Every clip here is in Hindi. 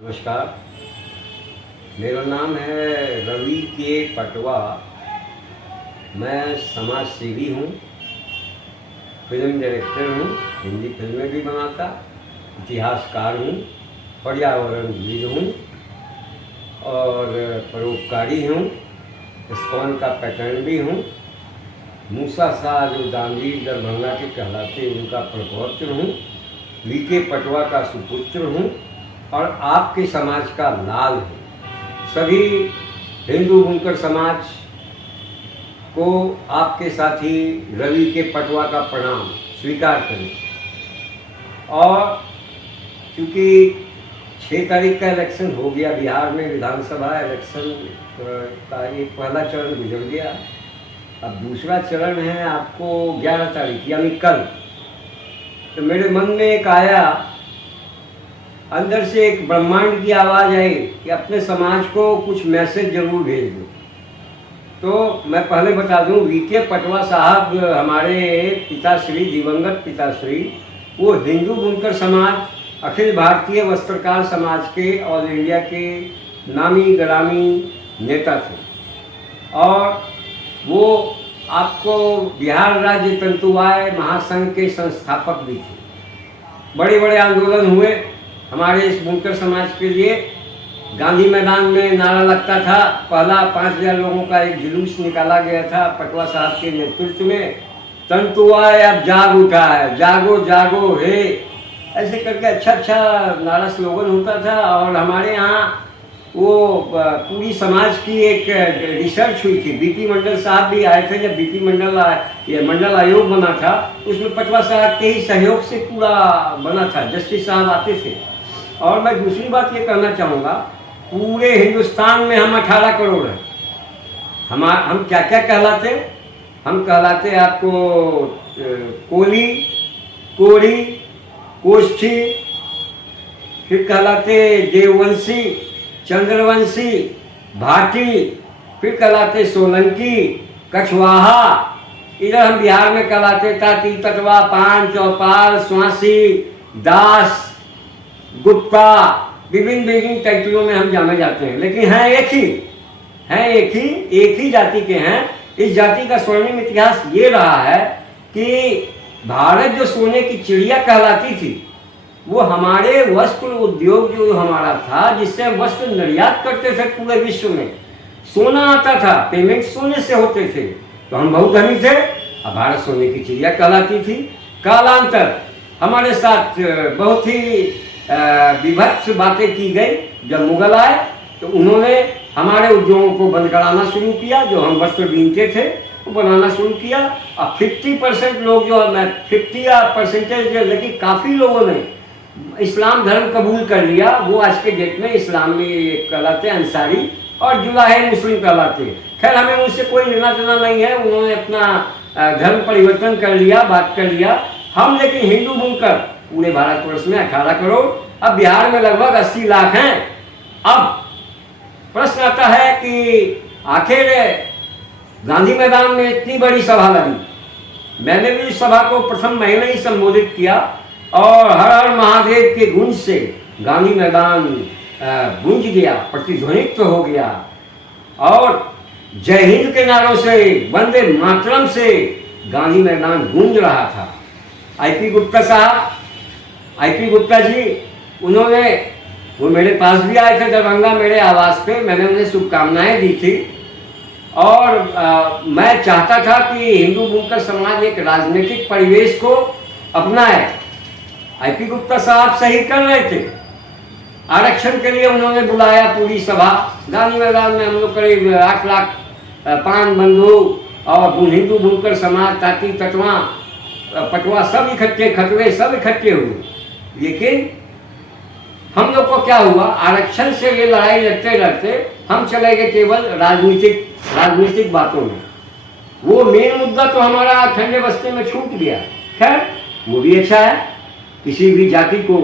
नमस्कार, मेरा नाम है रवि के पटवा। मैं समाज सेवी हूँ, फिल्म डायरेक्टर हूँ, हिंदी फिल्में भी बनाता, इतिहासकार हूँ, पर्यावरणविद हूँ और परोपकारी हूँ। इस्कॉन का पैटर्न भी हूँ। मूसा शाह जो दानवीर दरभंगा के कहलाते उनका प्रपौत्र हूँ। वीके पटवा का सुपुत्र हूँ और आपके समाज का लाल हूँ। सभी हिंदू बुनकर समाज को आपके साथी रवि के पटवा का प्रणाम स्वीकार करें। और क्योंकि 6 तारीख का इलेक्शन हो गया, बिहार में विधानसभा इलेक्शन का एक पहला चरण गुजर गया। अब दूसरा चरण है आपको 11 तारीख यानी कल। तो मेरे मन में एक आया, अंदर से एक ब्रह्मांड की आवाज़ आई कि अपने समाज को कुछ मैसेज जरूर भेज दो। तो मैं पहले बता दूं, वीके पटवा साहब हमारे पिताश्री, दिवंगत पिताश्री, वो हिंदू बुनकर समाज, अखिल भारतीय वस्त्रकार समाज के ऑल इंडिया के नामी ग्रामी नेता थे। और वो आपको बिहार राज्य तंतुवाय महासंघ के संस्थापक भी थे। बड़े बड़े आंदोलन हुए हमारे इस बुनकर समाज के लिए। गांधी मैदान में नारा लगता था, पहला 5000 लोगों का एक जुलूस निकाला गया था पटवा साहब के नेतृत्व में। तंतुवाय अब जाग उठा है, जागो जागो हे, ऐसे करके अच्छा नारा स्लोगन होता था। और हमारे यहाँ वो पूरी समाज की एक रिसर्च हुई थी। बीपी मंडल साहब भी आए थे। जब बीपी मंडल आयोग बना था, उसमें पटवा साहब के ही सहयोग से पूरा बना था। जस्टिस साहब आते थे। और मैं दूसरी बात ये कहना चाहूँगा, पूरे हिंदुस्तान में हम 18 करोड़ हैं। हम क्या क्या कहलाते? हम कहलाते आपको कोली, कोरी, कोष्ठी, फिर कहलाते देववंशी, चंद्रवंशी, भाटी, फिर कहलाते सोलंकी, कछवाहा। इधर हम बिहार में कहलाते ताती, तटवा, पान, चौपाल, स्वासी, दास, गुप्ता, विभिन्न टाइटलों में हम जाने जाते हैं। लेकिन हैं एक ही जाति के हैं। इस जाति का स्वर्णिम इतिहास ये रहा है कि भारत जो सोने की चिड़िया कहलाती थी, वो हमारे वस्त्र उद्योग जो हमारा था, जिससे हम वस्त्र निर्यात करते थे पूरे विश्व में, सोना आता था, पेमेंट सोने से होते थे, तो हम बहुत धनी थे। अब भारत सोने की चिड़िया कहलाती थी। कालांतर हमारे साथ बहुत ही विभत्स बातें की गई। जब मुगल आए तो उन्होंने हमारे उद्योगों को बंद कराना शुरू किया। जो हम वस्त्र बीनते थे वो बनाना शुरू किया। अब 50% लोग जो 50% लेकिन काफ़ी लोगों ने इस्लाम धर्म कबूल कर लिया। वो आज के डेट में इस्लामी कहलाते हैं, अंसारी, और जुलाहे मुस्लिम कहलाते हैं। खैर, हमें उनसे कोई लेना देना नहीं है। उन्होंने अपना धर्म परिवर्तन कर लिया, बात कर लिया। हम लेकिन हिंदू बुनकर पूरे भारतवर्ष में 18 करोड़, अब बिहार में लगभग 80 लाख हैं। अब प्रश्न आता है कि आखिर गांधी मैदान में इतनी बड़ी सभा लगी। मैंने भी इस सभा को प्रथम महीने ही संबोधित किया और हर हर महादेव के गुंज से गांधी मैदान गूंज गया, प्रतिध्वनित हो गया। और जय हिंद के नारों से, वंदे मातरम से गांधी मैदान गूंज रहा था। आईपी गुप्ता जी, उन्होंने वो मेरे पास भी आए थे दरभंगा, मेरे आवास पे। मैंने उन्हें शुभकामनाएं दी थी। और मैं चाहता था कि हिंदू बुनकर समाज एक राजनीतिक परिवेश को अपनाए। आईपी गुप्ता साहब सही कर रहे थे। आरक्षण के लिए उन्होंने बुलाया पूरी सभा। गांधी मैदान में हम लोग करीब 8 लाख पान बंधु और हिंदू बुनकर समाज, ताती, तटवा, पटवा सब इकट्ठे, खतवे सब इकट्ठे हुए। लेकिन हम लोग को क्या हुआ, आरक्षण से ये लड़ाई लड़ते लड़ते हम चले गए केवल राजनीतिक बातों में। वो मेन मुद्दा तो हमारा ठंडे बस्ते में छूट गया। खैर, वो भी अच्छा है। किसी भी जाति को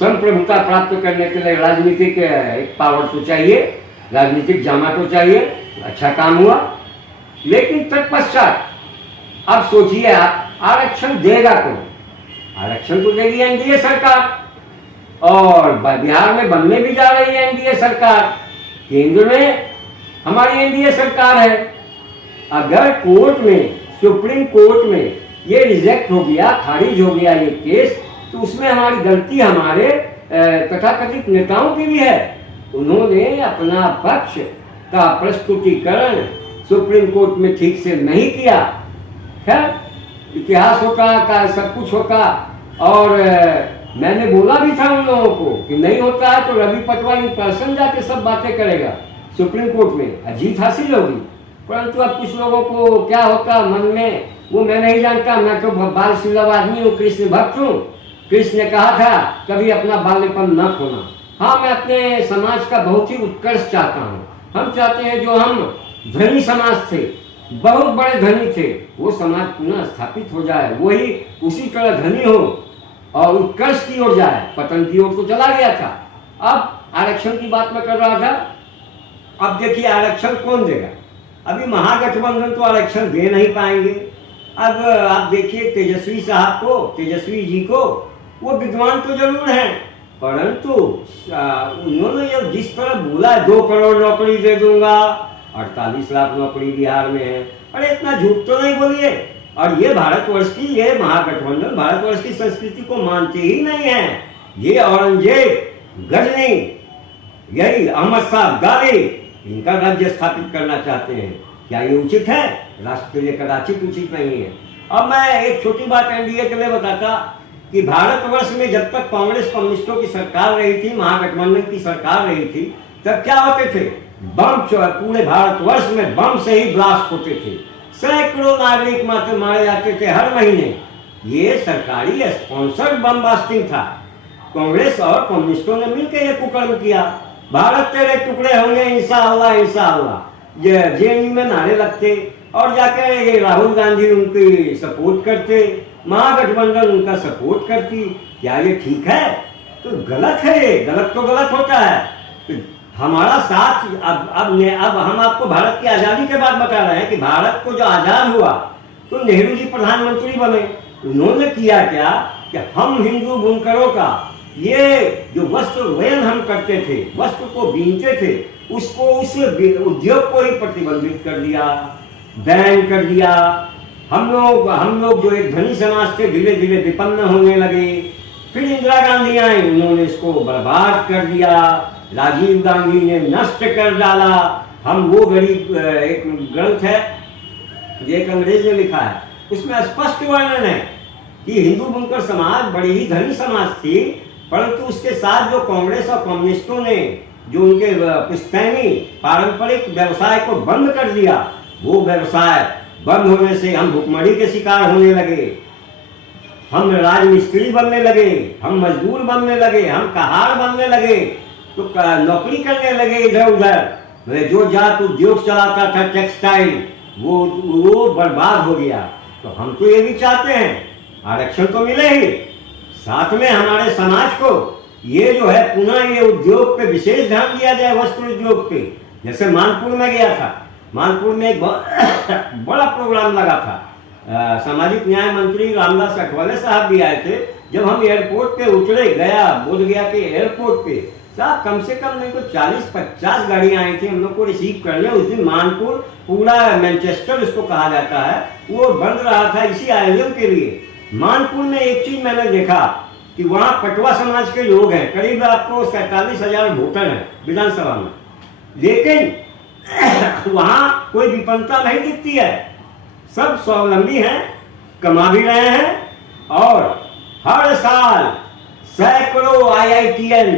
संप्रभुता प्राप्त करने के लिए राजनीतिक एक पावर तो चाहिए, राजनीतिक जामा तो चाहिए। अच्छा काम हुआ। लेकिन तत्पश्चात अब सोचिए आप, आरक्षण देगा कौन? आरक्षण तो देगी एनडीए सरकार। और बिहार में बनने भी जा रही है एनडीए सरकार, केंद्र में हमारी एनडीए सरकार है। अगर कोर्ट में, सुप्रीम कोर्ट में ये रिजेक्ट हो गया, खारिज हो गया ये केस, तो उसमें हमारी गलती हमारे तथाकथित नेताओं की भी है। उन्होंने अपना पक्ष का प्रस्तुतिकरण सुप्रीम कोर्ट में ठीक से नहीं किया। खैर इतिहास होता का सब कुछ होता, और मैंने बोला भी था उन लोगों को कि नहीं होता है तो रवि पटवा इन पर्सन जाके सब बातें करेगा सुप्रीम कोर्ट में, जीत हासिल होगी। परंतु अब कुछ लोगों को क्या होता मन में वो मैं नहीं जानता। मैं तो बाल सुलभ आदमी हूँ, कृष्ण भक्त हूँ। कृष्ण ने कहा था कभी अपना बाल्यपन न खोना। हाँ, मैं अपने समाज का बहुत ही उत्कर्ष चाहता हूँ। हम चाहते हैं जो हम धनी समाज थे, बहुत बड़े धनी थे, वो समाज पुनः स्थापित हो जाए, वही उसी तरह धनी हो और उत्कर्ष की ओर जाए। पतन की ओर तो चला गया था। अब आरक्षण की बात मैं कर रहा था। अब देखिए आरक्षण कौन देगा? अभी महागठबंधन तो आरक्षण दे नहीं पाएंगे। अब आप देखिए तेजस्वी साहब को, तेजस्वी जी को, वो विद्वान तो जरूर हैं, परंतु उन्होंने ये जिस तरह बोला 2 करोड़ नौकरी दे दूंगा, 48 लाख नौकरी बिहार में है, अरे इतना झूठ तो नहीं बोलिए। और ये भारतवर्ष की, ये महागठबंधन भारतवर्ष की संस्कृति को मानते ही नहीं है। ये औरंगजेब, गजनी, यही अहमद साहब गाली, इनका राज्य स्थापित करना चाहते हैं। क्या ये उचित है? राष्ट्र के लिए कदाचित उचित नहीं है। अब मैं एक छोटी बात एनडीए के लिए बताता कि भारतवर्ष में जब तक कांग्रेस कम्युनिस्टों की सरकार रही थी, महागठबंधन की सरकार रही थी, तब क्या होते थे? बम, पूरे भारतवर्ष में बम से ही ब्लास्ट होते थे। सैकड़ों नागरिक मारे जाते थे हर महीने। ये सरकारी स्पॉन्सर्ड बम ब्लास्टिंग था। कांग्रेस और कम्युनिस्टों ने मिलकर यह कुकर्म किया। भारत तेरे टुकड़े होंगे इंशाअल्लाह इंशाअल्लाह, ये जेएनयू में नारे लगते और जाकर ये राहुल गांधी उनकी सपोर्ट करते, महागठबंधन उनका सपोर्ट करती। क्या ये ठीक है? तो गलत है, ये गलत तो गलत होता है। तो हमारा साथ अब हम आपको भारत की आज़ादी के बाद बता रहे हैं कि भारत को जो आज़ाद हुआ तो नेहरू जी प्रधानमंत्री बने। उन्होंने किया क्या कि हम हिंदू बुनकरों का ये जो वस्त्र वयन हम करते थे, वस्त्र को बीनते थे, उसको, उस उद्योग को ही प्रतिबंधित कर दिया, बैन कर दिया। हम लोग जो एक धनी समाज थे धीरे धीरे विपन्न होने लगे। फिर इंदिरा गांधी आई, उन्होंने इसको बर्बाद कर दिया। राजीव गांधी ने नष्ट कर डाला। हम वो गरीब, एक ग्रंथ है जो एक अंग्रेज ने लिखा है, उसमें स्पष्ट वर्णन है कि हिंदू बुनकर समाज बड़ी ही धनी समाज थी, परंतु उसके साथ जो कांग्रेस और कम्युनिस्टों ने जो उनके पुश्तैनी पारंपरिक व्यवसाय को बंद कर दिया, वो व्यवसाय बंद होने से हम भुखमरी के शिकार होने लगे, हम राजमिस्त्री बनने लगे, हम मजदूर बनने लगे, हम कहार बनने लगे, तो नौकरी करने लगे इधर उधर। जो जात उद्योग चलाता था टेक्सटाइल, वो बर्बाद हो गया। तो हम तो ये भी चाहते हैं आरक्षण तो मिले ही, साथ में हमारे समाज को ये जो है पुनः ये उद्योग पे विशेष ध्यान दिया जाए, वस्त्र उद्योग पे। जैसे मानपुर में गया था, मानपुर में एक बड़ा प्रोग्राम लगा था। सामाजिक न्याय मंत्री रामदास अठवले साहब भी आए थे। जब हम एयरपोर्ट पे उतरे, बोध गया के एयरपोर्ट पे, साहब कम से कम नहीं तो 40-50 गाड़ियां आई थी हम लोग को रिसीव करने। उस दिन मानपुर, पूरा मैनचेस्टर उसको कहा जाता है, वो बंद रहा था इसी आयोजन के लिए। मानपुर में एक चीज मैंने देखा कि वहाँ पटवा समाज के लोग हैं, करीब आपको 47,000 वोटर हैं विधानसभा में, लेकिन वहाँ कोई विपन्नता नहीं दिखती है। सब स्वावलंबी हैं, कमा भी रहे हैं, और हर साल सैकड़ों IITian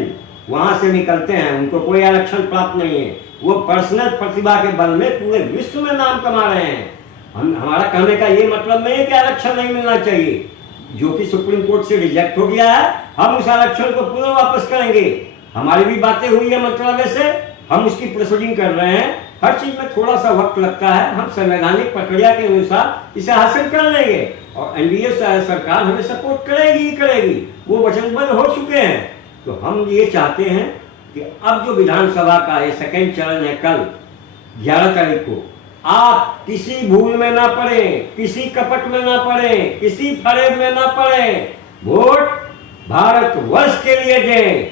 वहाँ से निकलते हैं। उनको कोई आरक्षण प्राप्त नहीं है, वो पर्सनल प्रतिभा के बल में पूरे विश्व में नाम कमा रहे हैं। हमारा कहने का ये मतलब नहीं है कि आरक्षण नहीं मिलना चाहिए। जो कि सुप्रीम कोर्ट से रिजेक्ट हो गया है, हम उस आरक्षण को पुनः वापस करेंगे। हमारी भी बातें हुई है मंत्रालय से, हम उसकी प्रोसीडिंग कर रहे हैं। हर चीज में थोड़ा सा वक्त लगता है, हम संवैधानिक प्रक्रिया के अनुसार इसे हासिल कर लेंगे और एनडीए सरकार हमें सपोर्ट करेगी ही करेगी, वो वचनबद्ध हो चुके हैं। तो हम ये चाहते हैं कि अब जो विधानसभा का ये सेकेंड चरण है, कल 11 तारीख को, आप किसी भूल में ना पड़े, किसी कपट में ना पड़े, किसी फरेब में ना पड़े। वोट भारत वर्ष के लिए दें।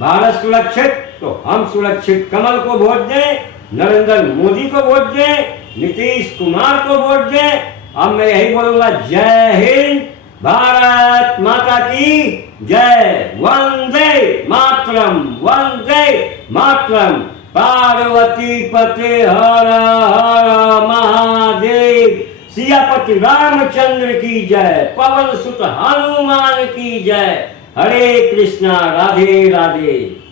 भारत सुरक्षित तो हम सुरक्षित कमल को वोट दें, नरेंद्र मोदी को वोट दें, नीतीश कुमार को वोट दें। अब मैं यही बोलूंगा, जय हिंद, भारत माता की जय, वंदे मातरम, वंदे मातरम। पार्वती पते हर हर महादेव, सियापति रामचंद्र की जय, पवन सुत हनुमान की जय। हरे कृष्णा, राधे राधे।